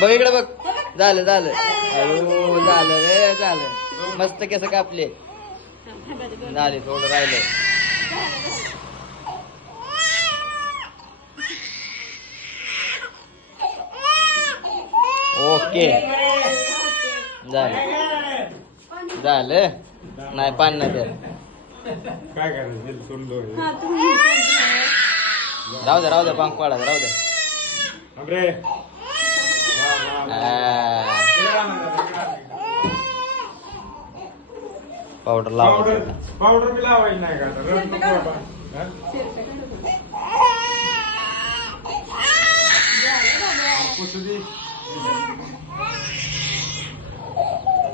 बघ इकडे बघ. झालं झालं. अयो झालं रे झालं. मस्त केस कापले. झाले थोडं राहिलं. ओके झालं झालं. नाही पान नाही काय करायचं. राहू द्या पांग पाडा राहू द्या. पावडर लावायचं. पावडर बी लावायची नाही का.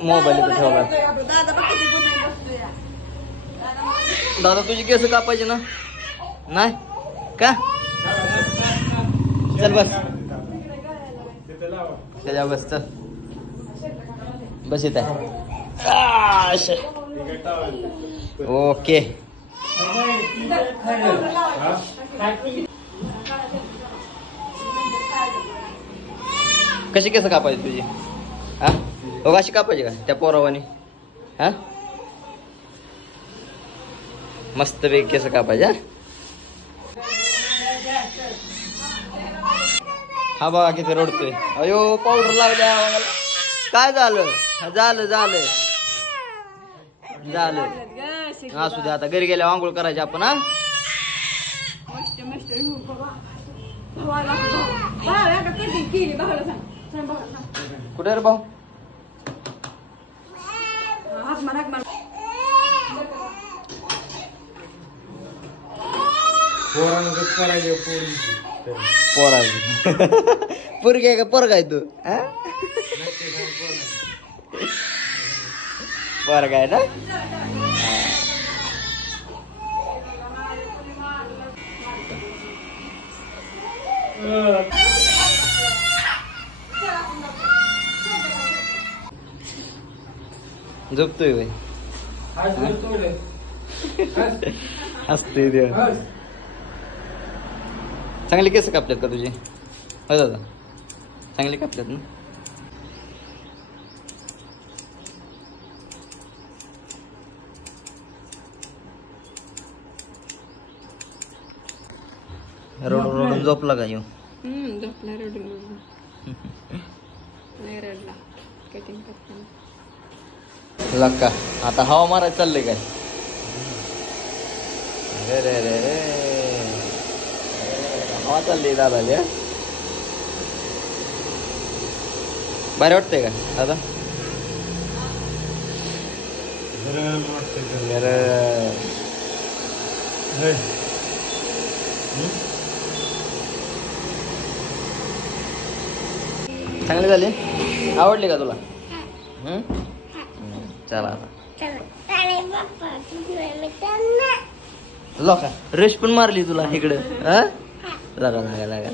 मोबाईल ठेवला. दादा तुझी केस कापायची ना. नाही का. चल बस त्याच्या बस. चल बस इथं आहे. ओके कशी केस कापायची तुझी. हा बघ अशी कापायची का त्या पोरावानी. हा मस्त पैकी केस कापायचे. हा बघा किती रडतोय. अयो पावडर लावल्या. काय झालं. झालं झालं झालं. असू दे आता घरी गेल्या आंघोळ करायची आपण. हा कुठे रे भाऊ. पोराची पोरगी आहे का पोरगा आहे तू. पोरगा आहे ना. झोपतोय बाई. असते देव. चांगले केस कापल्यात का तुझे. हो दादा चांगले कापल्यात ना. रडून रडून झोपला का येऊ. झोपला रडून रडून. नाही रडला कटिंग करताना. लक्का आता हवा मारायला चाललंय काय. रे रे रे रे हवा चालली दादा. भारी वाटतंय का दादा. चांगले झाले. आवडले का तुला. चला आता लोका रेश पण मारली तुला इकडं. लागा लागा लागा.